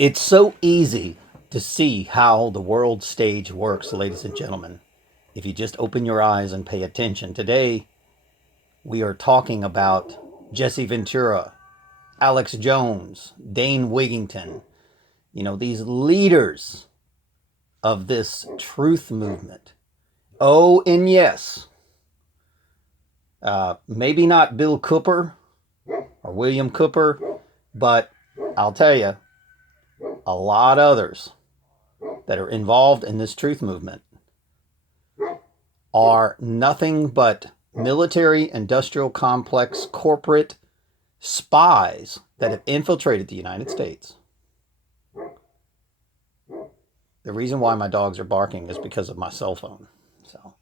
It's so easy to see how the world stage works, ladies and gentlemen, if you just open your eyes and pay attention. Today, we are talking about Jesse Ventura, Alex Jones, Dane Whigington, these leaders of this truth movement. Oh, and yes, maybe not Bill Cooper or William Cooper, but I'll tell you, a lot others that are involved in this truth movement are nothing but military industrial complex corporate spies that have infiltrated the United States. The reason why my dogs are barking is because of my cell phone. So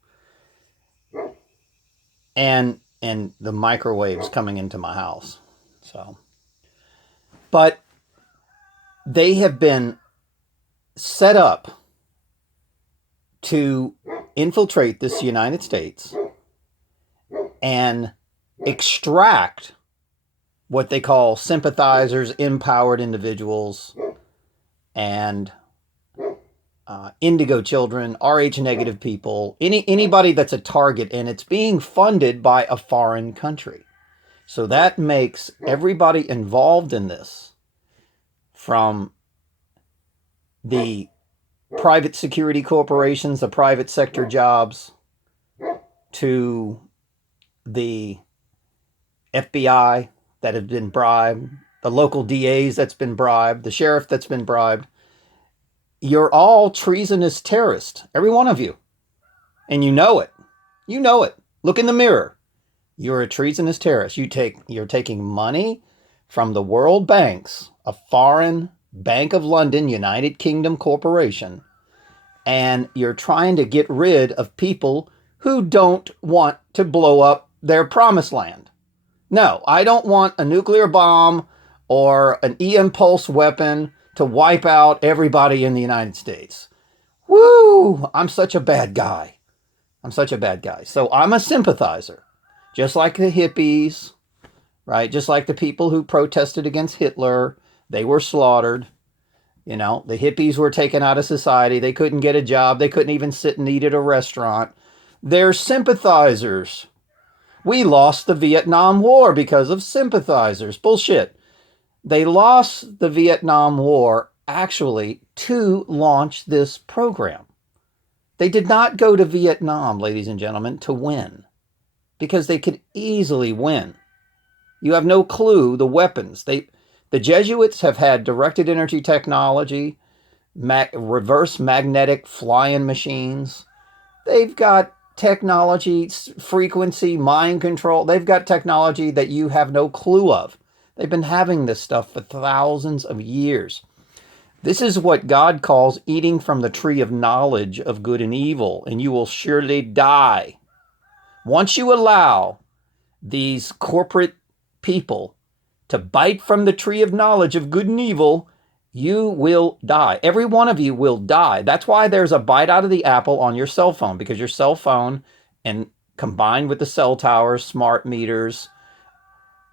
and the microwaves coming into my house. But they have been set up to infiltrate this United States and extract what they call sympathizers, empowered individuals, and indigo children, Rh negative people, anybody that's a target, and it's being funded by a foreign country. So that makes everybody involved in this, from the private security corporations, the private sector jobs, to the FBI that have been bribed, the local DAs that's been bribed, the sheriff that's been bribed. You're all treasonous terrorists, every one of you. And you know it. You know it. Look in the mirror. You're a treasonous terrorist. You're taking money from the world banks, a foreign Bank of London, United Kingdom corporation, and you're trying to get rid of people who don't want to blow up their promised land. No, I don't want a nuclear bomb or an E-impulse weapon to wipe out everybody in the United States. Woo! I'm such a bad guy. So I'm a sympathizer, just like the hippies, right? Just like the people who protested against Hitler. They were slaughtered. The hippies were taken out of society. They couldn't get a job. They couldn't even sit and eat at a restaurant. They're sympathizers. We lost the Vietnam War because of sympathizers. Bullshit. They lost the Vietnam War actually to launch this program. They did not go to Vietnam, ladies and gentlemen, to win, because they could easily win. You have no clue the weapons. The Jesuits have had directed energy technology, reverse magnetic flying machines. They've got technology, frequency, mind control. They've got technology that you have no clue of. They've been having this stuff for thousands of years. This is what God calls eating from the tree of knowledge of good and evil, and you will surely die. Once you allow these corporate people to bite from the tree of knowledge of good and evil, you will die. Every one of you will die. That's why there's a bite out of the apple on your cell phone, because your cell phone, and combined with the cell towers, smart meters,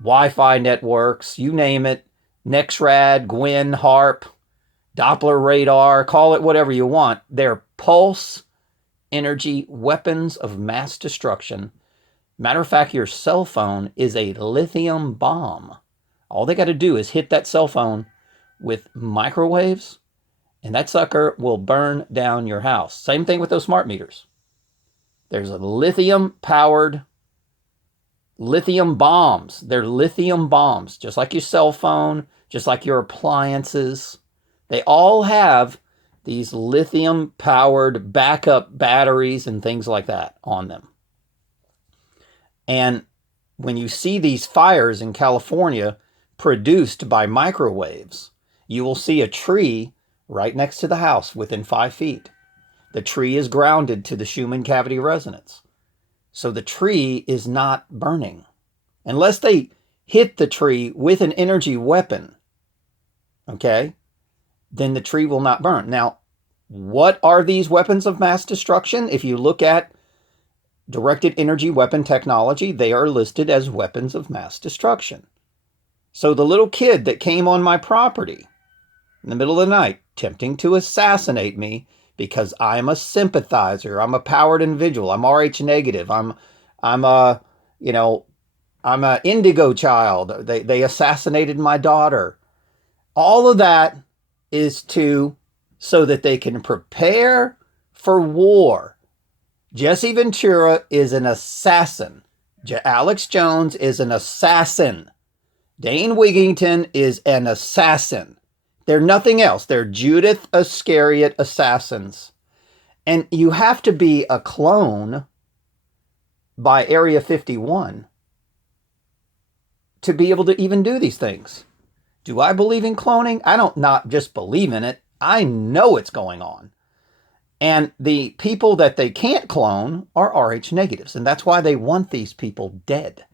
Wi-Fi networks, you name it, Nexrad, Gwyn, HARP, Doppler radar, call it whatever you want. They're pulse energy weapons of mass destruction. Matter of fact, your cell phone is a lithium bomb. All they got to do is hit that cell phone with microwaves, and that sucker will burn down your house. Same thing with those smart meters. There's a lithium-powered lithium bombs. They're lithium bombs, just like your cell phone, just like your appliances. They all have these lithium-powered backup batteries and things like that on them. And when you see these fires in California produced by microwaves, you will see a tree right next to the house within 5 feet. The tree is grounded to the Schumann cavity resonance. So the tree is not burning. Unless they hit the tree with an energy weapon, okay, then the tree will not burn. Now, what are these weapons of mass destruction? If you look at directed energy weapon technology, they are listed as weapons of mass destruction. So the little kid that came on my property, in the middle of the night, attempting to assassinate me because I'm a sympathizer. I'm a powered individual. I'm Rh negative. I'm a, you know, I'm an indigo child. They assassinated my daughter. All of that is so that they can prepare for war. Jesse Ventura is an assassin. Alex Jones is an assassin. Dane Whigington is an assassin. They're nothing else. They're Judith Iscariot assassins. And you have to be a clone by Area 51 to be able to even do these things. Do I believe in cloning? I don't not just believe in it. I know it's going on. And the people that they can't clone are Rh negatives. And that's why they want these people dead.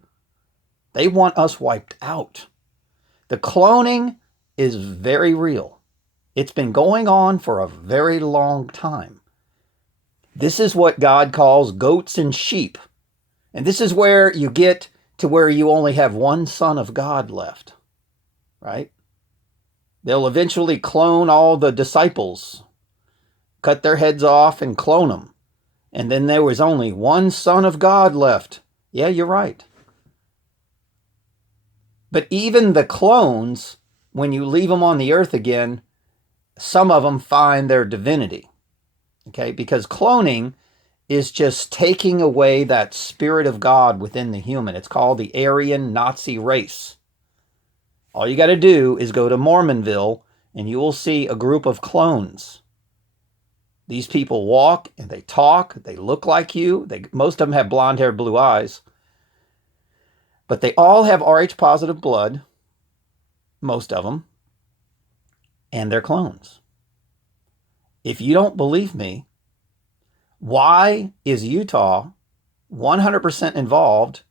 They want us wiped out. The cloning is very real. It's been going on for a very long time. This is what God calls goats and sheep. And this is where you get to where you only have one son of God left, right? They'll eventually clone all the disciples, cut their heads off and clone them. And then there was only one son of God left. Yeah, you're right. But even the clones, when you leave them on the earth again, some of them find their divinity. Okay, because cloning is just taking away that spirit of God within the human. It's called the Aryan Nazi race. All you got to do is go to Mormonville and you will see a group of clones. These people walk and they talk. They look like you. Most of them have blonde hair, blue eyes. But they all have Rh positive blood, most of them, and they're clones. If you don't believe me, why is Utah 100% involved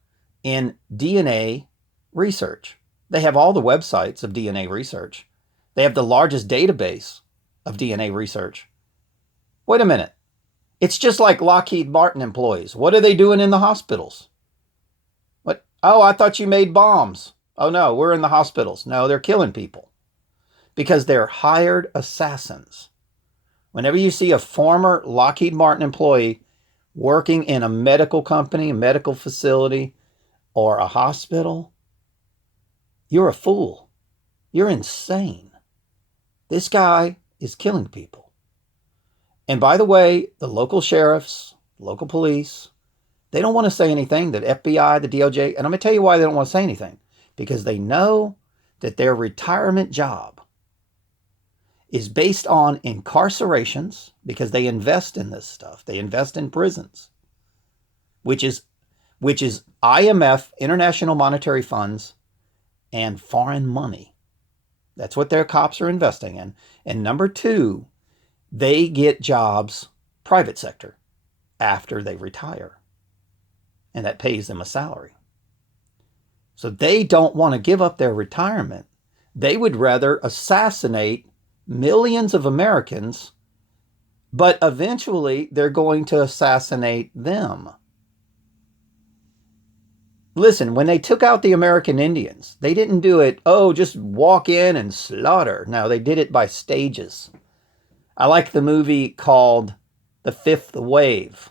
in DNA research? They have all the websites of DNA research. They have the largest database of DNA research. Wait a minute. It's just like Lockheed Martin employees. What are they doing in the hospitals? What? Oh, I thought you made bombs. Oh no, we're in the hospitals. No, they're killing people because they're hired assassins. Whenever you see a former Lockheed Martin employee working in a medical company, a medical facility, or a hospital, you're a fool. You're insane. This guy is killing people. And by the way, the local sheriffs, local police, they don't want to say anything. The FBI, the DOJ, and I'm going to tell you why they don't want to say anything. Because they know that their retirement job is based on incarcerations, because they invest in this stuff. They invest in prisons, which is IMF, International Monetary Funds, and foreign money. That's what their cops are investing in. And number two, they get jobs, private sector, after they retire. And that pays them a salary. So they don't want to give up their retirement. They would rather assassinate millions of Americans, but eventually they're going to assassinate them. Listen, when they took out the American Indians, they didn't do it, just walk in and slaughter. No, they did it by stages. I like the movie called The Fifth Wave.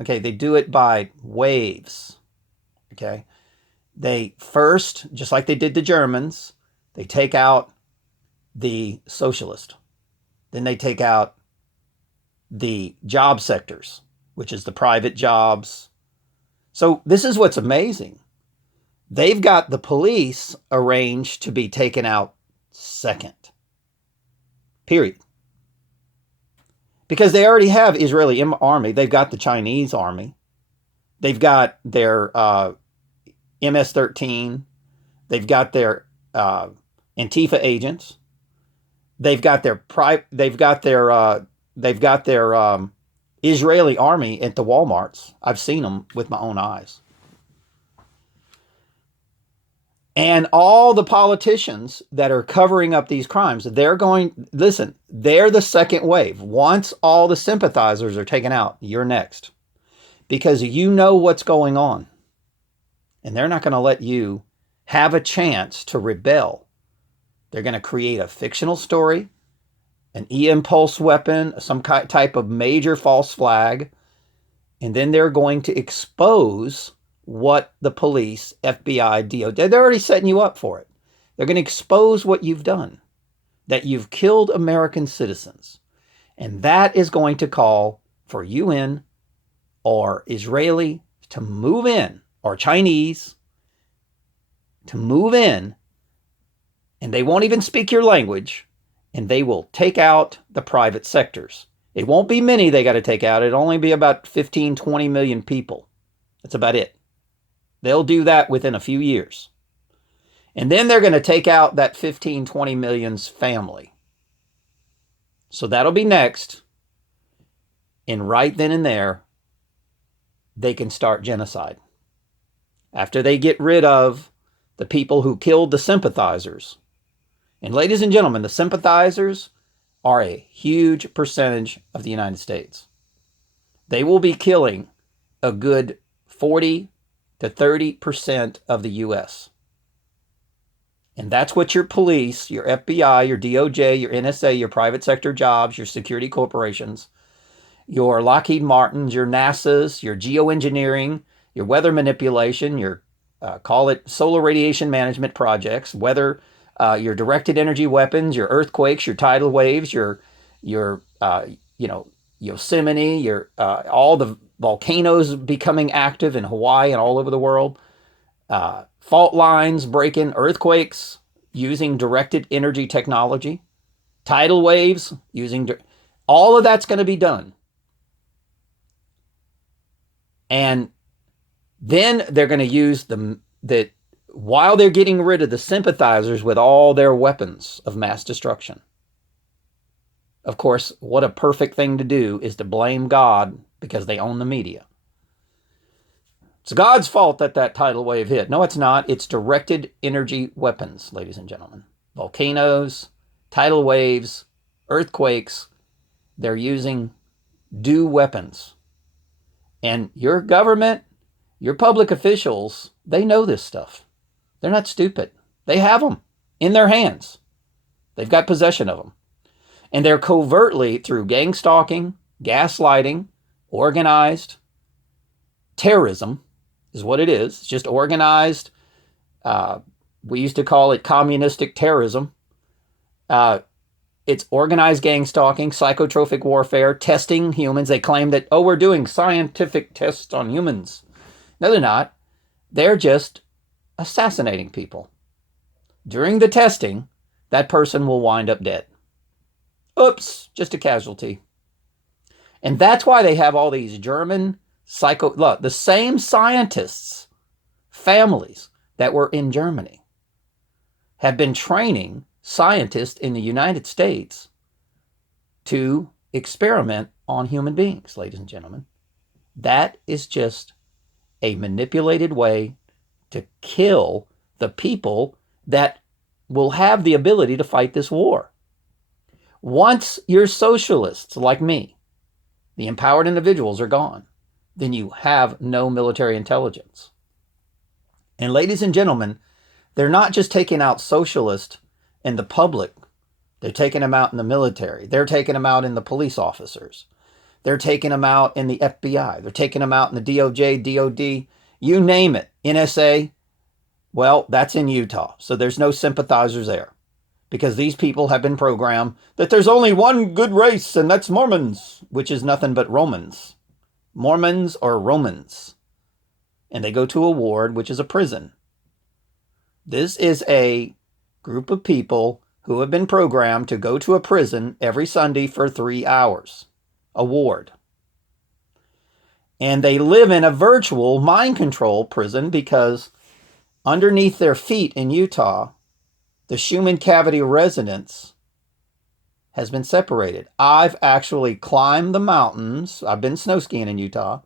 Okay, they do it by waves. Okay, they first, just like they did the Germans, they take out the socialist. Then they take out the job sectors, which is the private jobs. So this is what's amazing. They've got the police arranged to be taken out second. Period. Because they already have Israeli army. They've got the Chinese army. They've got their MS-13. They've got their Antifa agents. They've got their Israeli army at the Walmarts. I've seen them with my own eyes. And all the politicians that are covering up these crimes, they're the second wave. Once all the sympathizers are taken out, you're next. Because you know what's going on. And they're not going to let you have a chance to rebel. They're going to create a fictional story. an e-impulse weapon, some type of major false flag, and then they're going to expose what the police, FBI, DOJ, they're already setting you up for it. They're going to expose what you've done, that you've killed American citizens. And that is going to call for UN or Israeli to move in, or Chinese to move in, and they won't even speak your language, and they will take out the private sectors. It won't be many they got to take out. It'll only be about 15, 20 million people. That's about it. They'll do that within a few years. And then they're going to take out that 15, 20 million's family. So that'll be next. And right then and there, they can start genocide. After they get rid of the people who killed the sympathizers. And ladies and gentlemen, the sympathizers are a huge percentage of the United States. They will be killing a good 40 to 30% of the U.S. And that's what your police, your FBI, your DOJ, your NSA, your private sector jobs, your security corporations, your Lockheed Martins, your NASAs, your geoengineering, your weather manipulation, your call it solar radiation management projects, weather, your directed energy weapons, your earthquakes, your tidal waves, your Yosemite, your all the volcanoes becoming active in Hawaii and all over the world, fault lines breaking, earthquakes using directed energy technology, tidal waves using all of that's going to be done. And then they're going to use that while they're getting rid of the sympathizers with all their weapons of mass destruction. Of course, what a perfect thing to do is to blame God because they own the media. It's God's fault that tidal wave hit. No, it's not. It's directed energy weapons, ladies and gentlemen. Volcanoes, tidal waves, earthquakes, they're using due weapons. And your government, your public officials, they know this stuff. They're not stupid. They have them in their hands. They've got possession of them. And they're covertly, through gang stalking, gaslighting, organized terrorism is what it is. It's just organized. We used to call it communistic terrorism. It's organized gang stalking, psychotropic warfare, testing humans. They claim that, we're doing scientific tests on humans. No, they're not. They're just assassinating people. During the testing, that person will wind up dead. Oops, just a casualty. And that's why they have all these German look, the same scientists, families that were in Germany have been training scientists in the United States to experiment on human beings, ladies and gentlemen. That is just a manipulated way to kill the people that will have the ability to fight this war. Once you're socialists like me, the empowered individuals are gone, then you have no military intelligence. And ladies and gentlemen, they're not just taking out socialists in the public. They're taking them out in the military. They're taking them out in the police officers. They're taking them out in the FBI. They're taking them out in the DOJ, DOD, you name it, NSA. Well, that's in Utah. So there's no sympathizers there because these people have been programmed that there's only one good race, and that's Mormons, which is nothing but Romans. Mormons or Romans. And they go to a ward, which is a prison. This is a group of people who have been programmed to go to a prison every Sunday for 3 hours. A ward. And they live in a virtual mind control prison because underneath their feet in Utah, the Schumann cavity resonance has been separated. I've actually climbed the mountains. I've been snow skiing in Utah.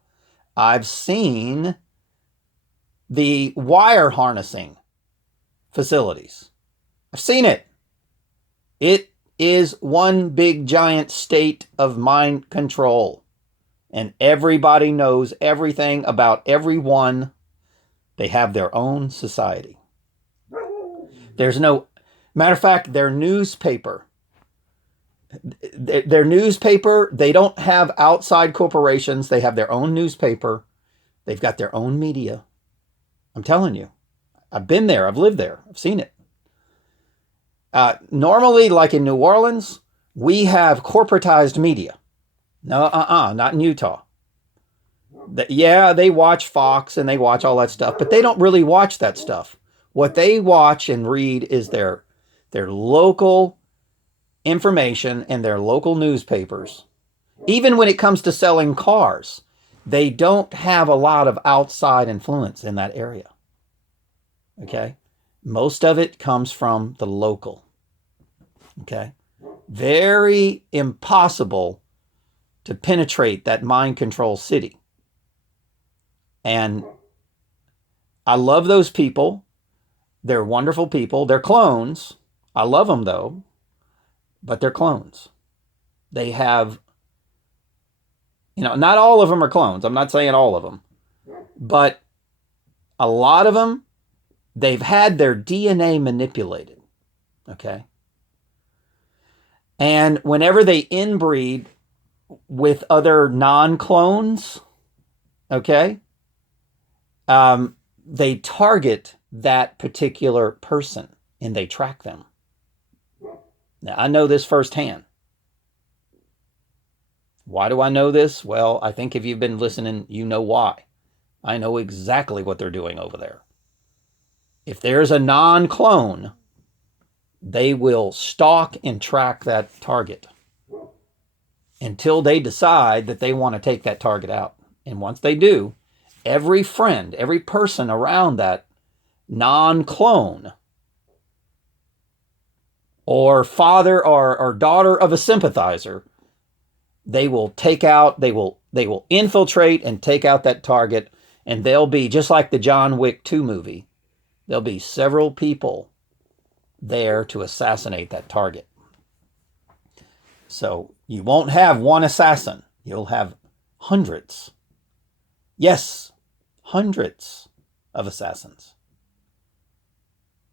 I've seen the wire harnessing facilities. I've seen it. It is one big giant state of mind control. And everybody knows everything about everyone. They have their own society. There's no, matter of fact, their newspaper, Their newspaper, they don't have outside corporations. They have their own newspaper. They've got their own media. I'm telling you. I've been there. I've lived there. I've seen it. Normally, like in New Orleans, we have corporatized media. No, not in Utah. Yeah, they watch Fox and they watch all that stuff, but they don't really watch that stuff. What they watch and read is their local information and their local newspapers. Even when it comes to selling cars, they don't have a lot of outside influence in that area. Okay? Most of it comes from the local. Okay? Very impossible to penetrate that mind control city. And I love those people. They're wonderful people. They're clones. I love them though, but they're clones. They have, not all of them are clones. I'm not saying all of them, but a lot of them, they've had their DNA manipulated. Okay. And whenever they inbreed with other non-clones, okay, they target that particular person and they track them. Now, I know this firsthand. Why do I know this? Well, I think if you've been listening, you know why. I know exactly what they're doing over there. If there's a non-clone, they will stalk and track that target until they decide that they want to take that target out. And once they do, every friend, every person around that non-clone or father or daughter of a sympathizer, they will take out, they will infiltrate and take out that target. And they'll be just like the John Wick 2 movie. There'll be several people there to assassinate that target. So you won't have one assassin. You'll have hundreds. Yes, hundreds of assassins.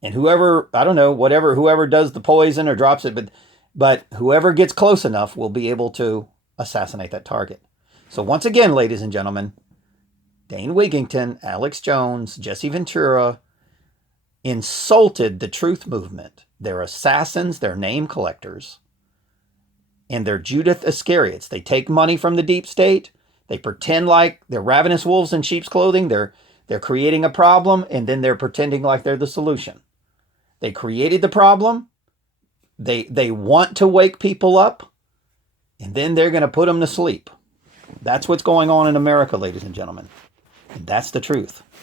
And whoever, I don't know, whoever does the poison or drops it, but whoever gets close enough will be able to assassinate that target. So once again, ladies and gentlemen, Dane Whigington, Alex Jones, Jesse Ventura insulted the truth movement. They're assassins, they're name collectors, and they're Judas Iscariots. They take money from the deep state. They pretend like they're ravenous wolves in sheep's clothing. They're creating a problem, and then they're pretending like they're the solution. They created the problem. They want to wake people up, and then they're going to put them to sleep. That's what's going on in America, ladies and gentlemen. And that's the truth.